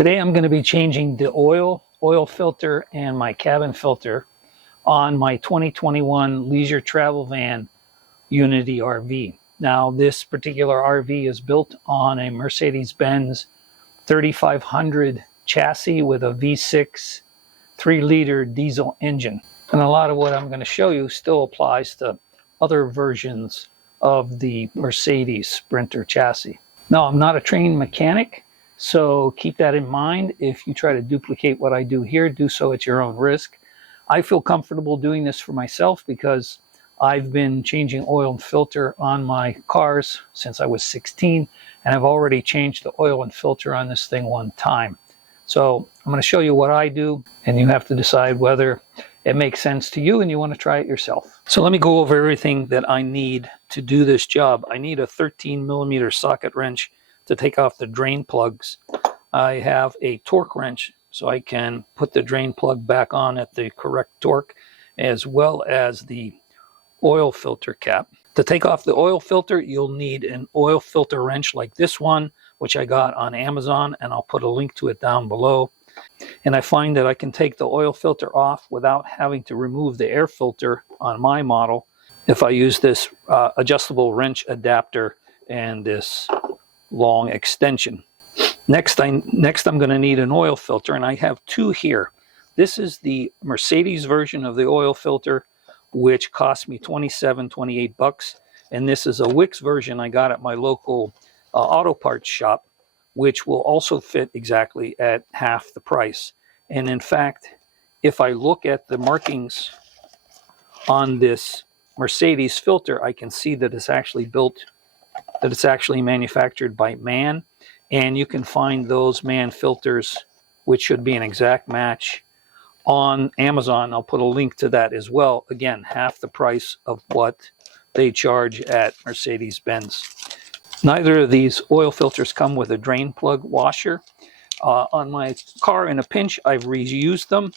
Today I'm going to be changing the oil filter and my cabin filter on my 2021 leisure travel van Unity RV. Now this particular RV is built on a Mercedes-Benz 3500 chassis with a V6 3-liter diesel engine. And a lot of what I'm going to show you still applies to other versions of the Mercedes Sprinter chassis. Now, I'm not a trained mechanic, so keep that in mind. If you try to duplicate what I do here, do so at your own risk. I feel comfortable doing this for myself because I've been changing oil and filter on my cars since I was 16, and I've already changed the oil and filter on this thing one time. So I'm going to show you what I do, and you have to decide whether it makes sense to you and you want to try it yourself. So let me go over everything that I need to do this job. I need a 13mm socket wrench to take off the drain plugs. I have a torque wrench so I can put the drain plug back on at the correct torque, as well as the oil filter cap. To take off the oil filter, you'll need an oil filter wrench like this one, which I got on Amazon, and I'll put a link to it down below. And I find that I can take the oil filter off without having to remove the air filter on my model if I use this adjustable wrench adapter and this long extension. Next I'm going to need an oil filter, and I have two here. This is the Mercedes version of the oil filter, which cost me $28 and this is a Wix version I got at my local auto parts shop, which will also fit exactly at half the price. And in fact, if I look at the markings on this Mercedes filter, I can see that it's actually manufactured by MAN, and you can find those MAN filters, which should be an exact match, on Amazon. I'll put a link to that as well. Again, half the price of what they charge at Mercedes-Benz. Neither of these oil filters come with a drain plug washer. On my car, in a pinch, I've reused them.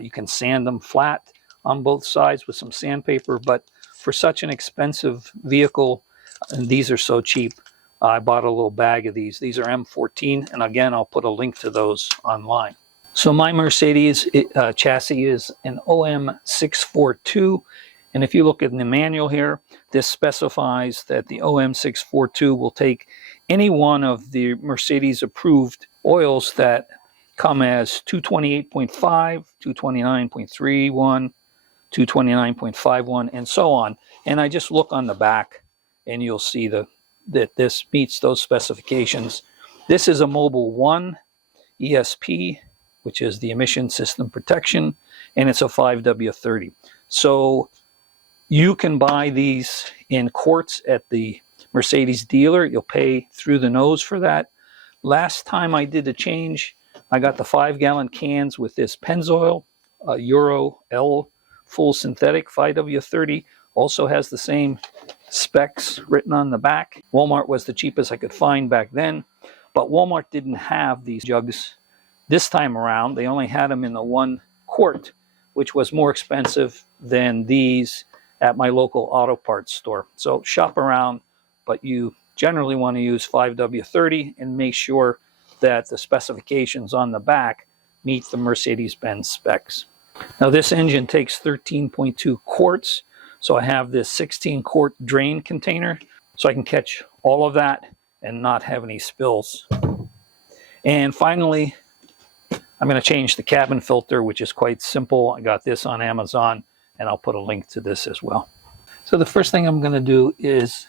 You can sand them flat on both sides with some sandpaper, but for such an expensive vehicle, and these are so cheap, I bought a little bag of these. These are M14, and again, I'll put a link to those online. So my Mercedes chassis is an OM642, and if you look at the manual here, this specifies that the OM642 will take any one of the Mercedes approved oils that come as 228.5, 229.31, 229.51, and so on. And I just look on the back and you'll see that this meets those specifications. This is a Mobile 1 ESP, which is the emission system protection, and it's a 5W30. So you can buy these in quarts at the Mercedes dealer. You'll pay through the nose for that. Last time I did the change, I got the 5-gallon cans with this Pennzoil Euro L full synthetic 5W30. Also has the same specs written on the back. Walmart was the cheapest I could find back then, but Walmart didn't have these jugs this time around. They only had them in the 1 quart, which was more expensive than these at my local auto parts store. So shop around, but you generally want to use 5W30 and make sure that the specifications on the back meet the Mercedes-Benz specs. Now this engine takes 13.2 quarts, so I have this 16-quart drain container so I can catch all of that and not have any spills. And finally, I'm going to change the cabin filter, which is quite simple. I got this on Amazon, and I'll put a link to this as well. So the first thing I'm going to do is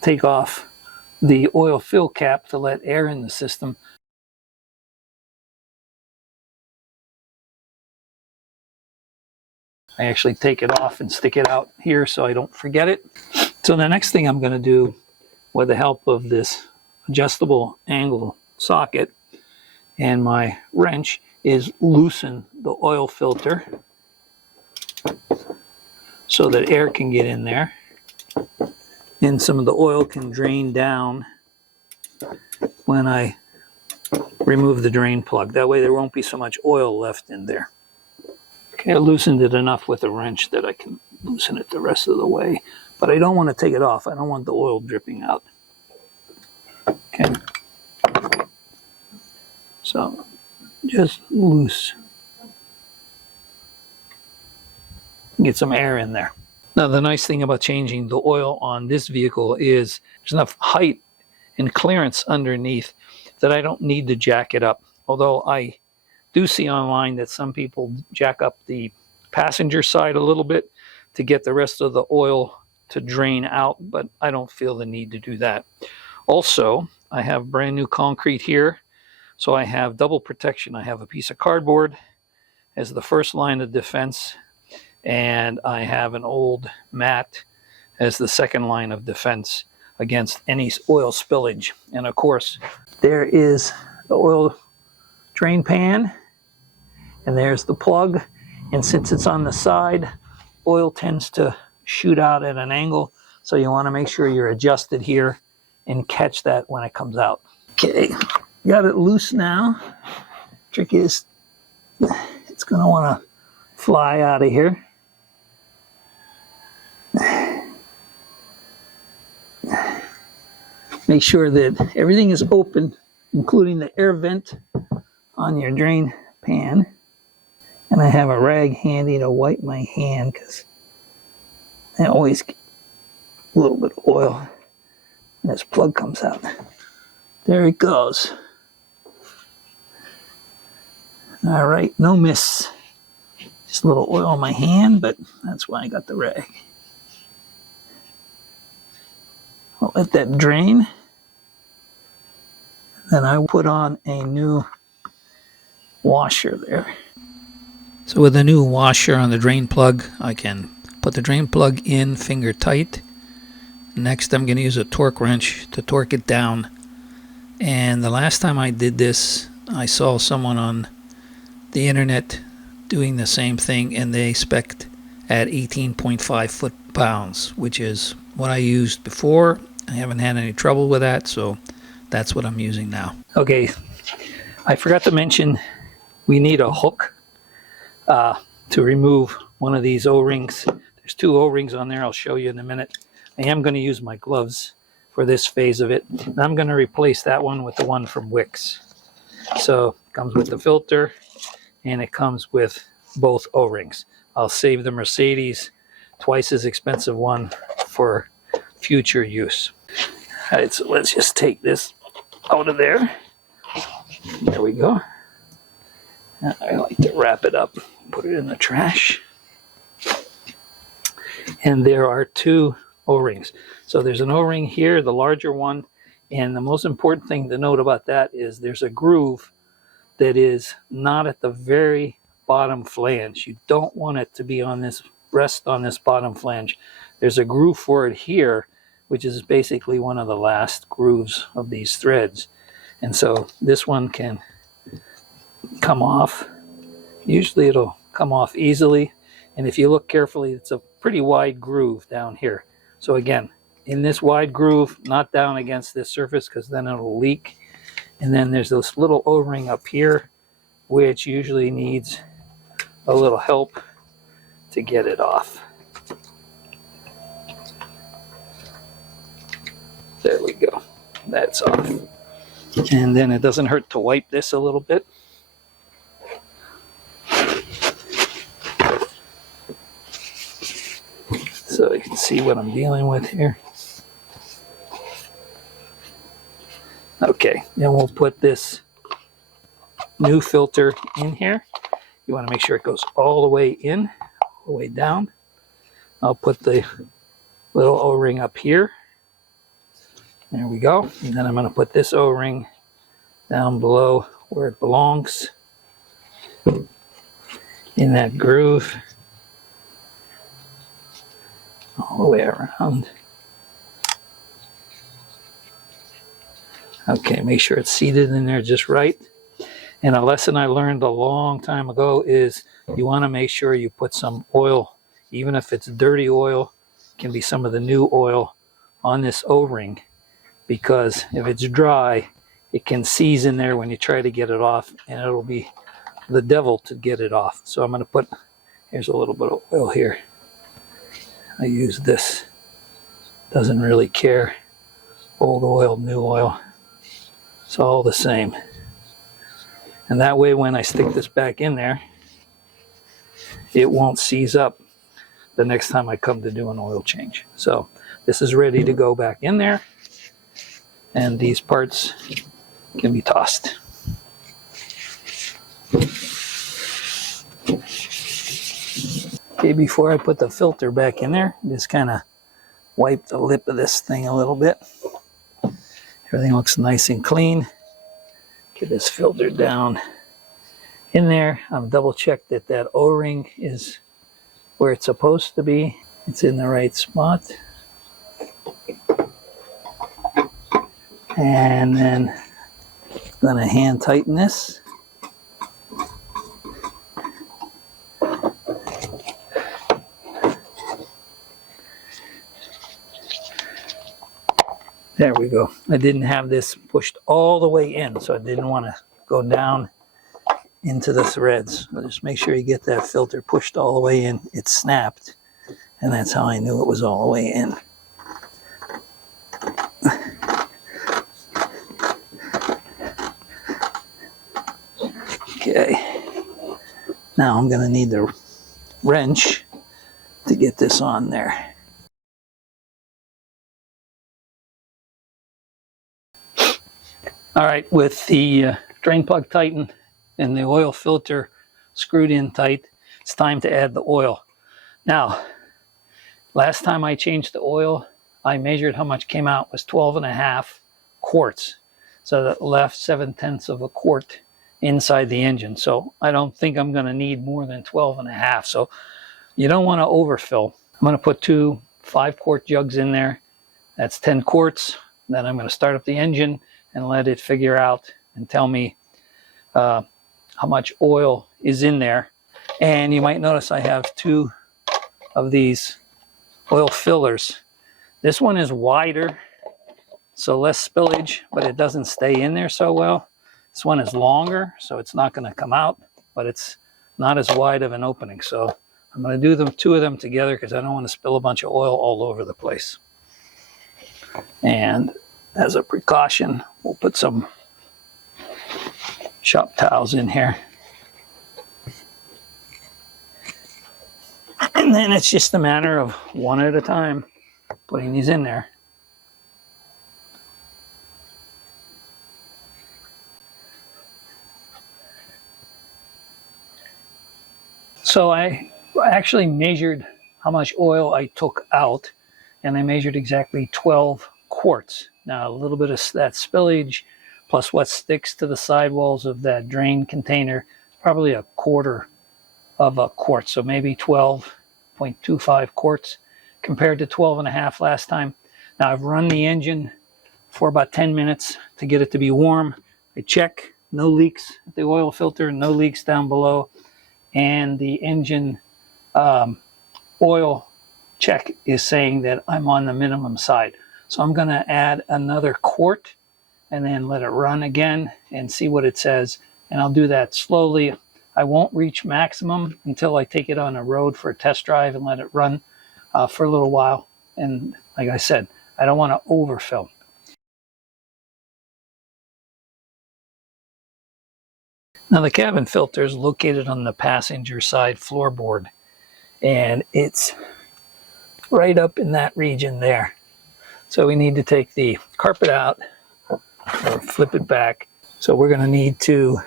take off the oil fill cap to let air in the system. I actually take it off and stick it out here so I don't forget it. So the next thing I'm going to do, with the help of this adjustable angle socket and my wrench, is loosen the oil filter so that air can get in there and some of the oil can drain down when I remove the drain plug. That way there won't be so much oil left in there. Okay, I loosened it enough with a wrench that I can loosen it the rest of the way, but I don't want to take it off. I don't want the oil dripping out. Okay. So just loose. Get some air in there. Now the nice thing about changing the oil on this vehicle is there's enough height and clearance underneath that I don't need to jack it up. Although I do see online that some people jack up the passenger side a little bit to get the rest of the oil to drain out, but I don't feel the need to do that. Also, I have brand new concrete here, so I have double protection. I have a piece of cardboard as the first line of defense, and I have an old mat as the second line of defense against any oil spillage. And of course, there is the oil drain pan, and there's the plug. And since it's on the side, oil tends to shoot out at an angle, so you want to make sure you're adjusted here and catch that when it comes out. Okay, got it loose now. Trick is, it's going to want to fly out of here. Make sure that everything is open, including the air vent on your drain pan. And I have a rag handy to wipe my hand because I always get a little bit of oil when this plug comes out. There it goes. All right, no miss. Just a little oil on my hand, but that's why I got the rag. I'll let that drain. Then I put on a new washer there. So with a new washer on the drain plug, I can put the drain plug in finger tight. Next, I'm going to use a torque wrench to torque it down. And the last time I did this, I saw someone on the internet doing the same thing, and they spec'd at 18.5 foot-pounds, which is what I used before. I haven't had any trouble with that, so that's what I'm using now. Okay, I forgot to mention we need a hook to remove one of these O-rings. There's two O-rings on there. I'll show you in a minute. I am going to use my gloves for this phase of it. And I'm going to replace that one with the one from Wix. So it comes with the filter, and it comes with both O-rings. I'll save the Mercedes twice as expensive one for future use. All right, so let's just take this out of there. There we go. I like to wrap it up, put it in the trash. And there are two O-rings. So there's an O-ring here, the larger one, and the most important thing to note about that is there's a groove that is not at the very bottom flange. You don't want it to be on this, rest on this bottom flange. There's a groove for it here, which is basically one of the last grooves of these threads. And so this one can come off. Usually it'll come off easily. And if you look carefully, it's a pretty wide groove down here. So again, in this wide groove, not down against this surface because then it'll leak. And then there's this little O-ring up here, which usually needs a little help to get it off. There we go. That's off. And then it doesn't hurt to wipe this a little bit. So you can see what I'm dealing with here. Okay, then we'll put this new filter in here. You want to make sure it goes all the way in, all the way down. I'll put the little O-ring up here. There we go. And then I'm going to put this O-ring down below where it belongs, in that groove, all the way around. Okay, make sure it's seated in there just right. And a lesson I learned a long time ago is you want to make sure you put some oil, even if it's dirty oil, it can be some of the new oil, on this O-ring, because if it's dry, it can seize in there when you try to get it off, and it'll be the devil to get it off. So I'm going to put, here's a little bit of oil here. I use this. Doesn't really care. Old oil, new oil. It's all the same. And that way when I stick this back in there, it won't seize up the next time I come to do an oil change. So this is ready to go back in there, and these parts can be tossed. Okay, before I put the filter back in there, just kind of wipe the lip of this thing a little bit. Everything looks nice and clean. Get this filter down in there. I've double checked that that O-ring is where it's supposed to be. It's in the right spot. And then I'm gonna hand tighten this. There we go. I didn't have this pushed all the way in, so I didn't want to go down into the threads. So just make sure you get that filter pushed all the way in. It snapped, and that's how I knew it was all the way in. Okay. Now I'm going to need the wrench to get this on there. All right, with the drain plug tightened and the oil filter screwed in tight, it's time to add the oil. Now, last time I changed the oil, I measured how much came out was 12.5 quarts. So that left 7/10 of a quart inside the engine. So I don't think I'm going to need more than 12.5. So you don't want to overfill. I'm going to put 2 5-quart jugs in there. That's 10 quarts. Then I'm going to start up the engine and let it figure out and tell me how much oil is in there. And you might notice I have 2 of these oil fillers. This one is wider, so less spillage, but it doesn't stay in there so well. This one is longer, so it's not going to come out, but it's not as wide of an opening. So I'm going to do them 2 of them together because I don't want to spill a bunch of oil all over the place. And as a precaution, we'll put some shop towels in here. And then it's just a matter of one at a time putting these in there. So I actually measured how much oil I took out, and I measured exactly 12 quarts. Now a little bit of that spillage plus what sticks to the sidewalls of that drain container, probably a quarter of a quart. So maybe 12.25 quarts compared to 12.5 last time. Now I've run the engine for about 10 minutes to get it to be warm. I check, no leaks at the oil filter, no leaks down below. And the engine oil check is saying that I'm on the minimum side. So I'm going to add another quart and then let it run again and see what it says. And I'll do that slowly. I won't reach maximum until I take it on a road for a test drive and let it run for a little while. And like I said, I don't want to overfill. Now the cabin filter is located on the passenger side floorboard, and it's right up in that region there. So we need to take the carpet out or flip it back. So we're going to need to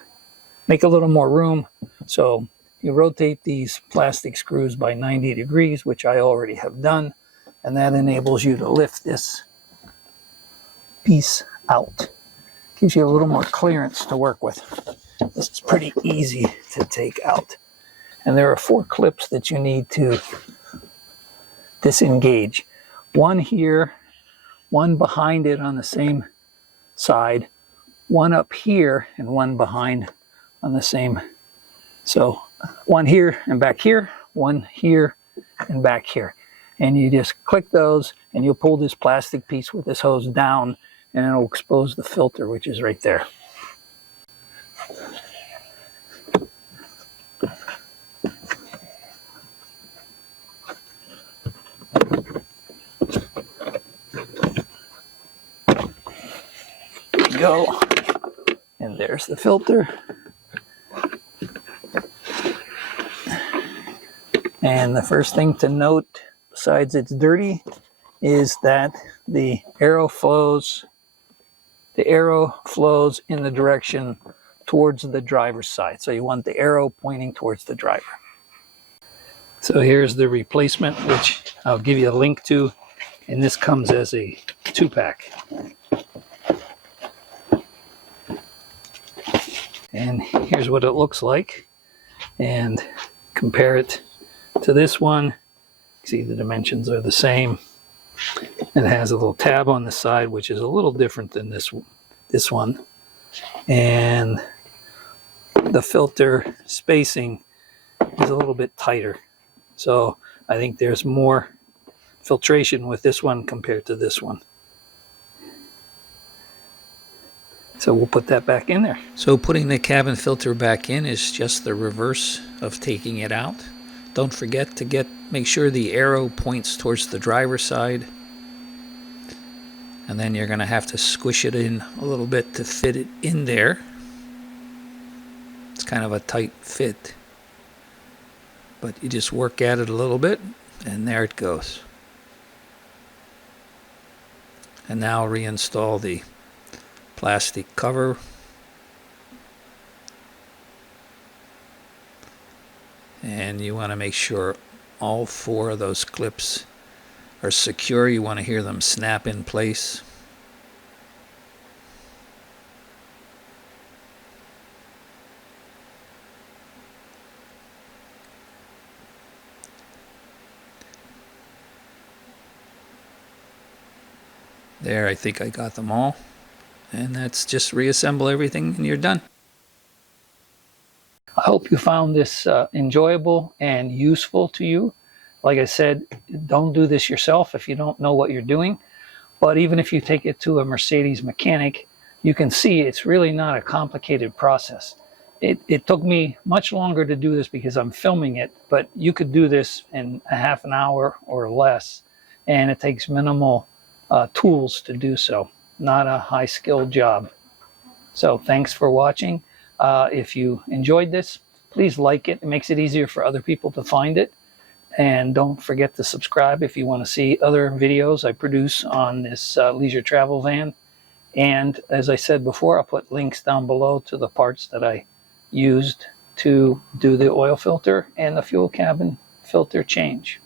make a little more room. So you rotate these plastic screws by 90 degrees, which I already have done, and that enables you to lift this piece out. Gives you a little more clearance to work with. This is pretty easy to take out. And there are 4 clips that you need to disengage. One here, one behind it on the same side, one up here, and one behind on the same. So one here and back here, one here and back here. And you just click those and you'll pull this plastic piece with this hose down and it'll expose the filter, which is right there. There we go. And there's the filter. And the first thing to note, besides it's dirty, is that the arrow flows in the direction towards the driver's side. So you want the arrow pointing towards the driver. So here's the replacement, which I'll give you a link to, and this comes as a 2-pack. And here's what it looks like, and compare it to this one. See, the dimensions are the same. It has a little tab on the side, which is a little different than this one, and the filter spacing is a little bit tighter. So I think there's more filtration with this one compared to this one. So we'll put that back in there. So putting the cabin filter back in is just the reverse of taking it out. Don't forget to make sure the arrow points towards the driver's side. And then you're going to have to squish it in a little bit to fit it in there. It's kind of a tight fit. But you just work at it a little bit, and there it goes. And now reinstall the plastic cover. And you want to make sure all 4 of those clips are secure. You want to hear them snap in place. There, I think I got them all. And that's just reassemble everything and you're done. I hope you found this enjoyable and useful to you. Like I said, don't do this yourself if you don't know what you're doing. But even if you take it to a Mercedes mechanic, you can see it's really not a complicated process. It took me much longer to do this because I'm filming it, but you could do this in a half an hour or less, and it takes minimal tools to do so. Not a high-skilled job. So thanks for watching. If you enjoyed this, please like it. It makes it easier for other people to find it. And don't forget to subscribe if you want to see other videos I produce on this leisure travel van. And as I said before, I'll put links down below to the parts that I used to do the oil filter and the fuel cabin filter change.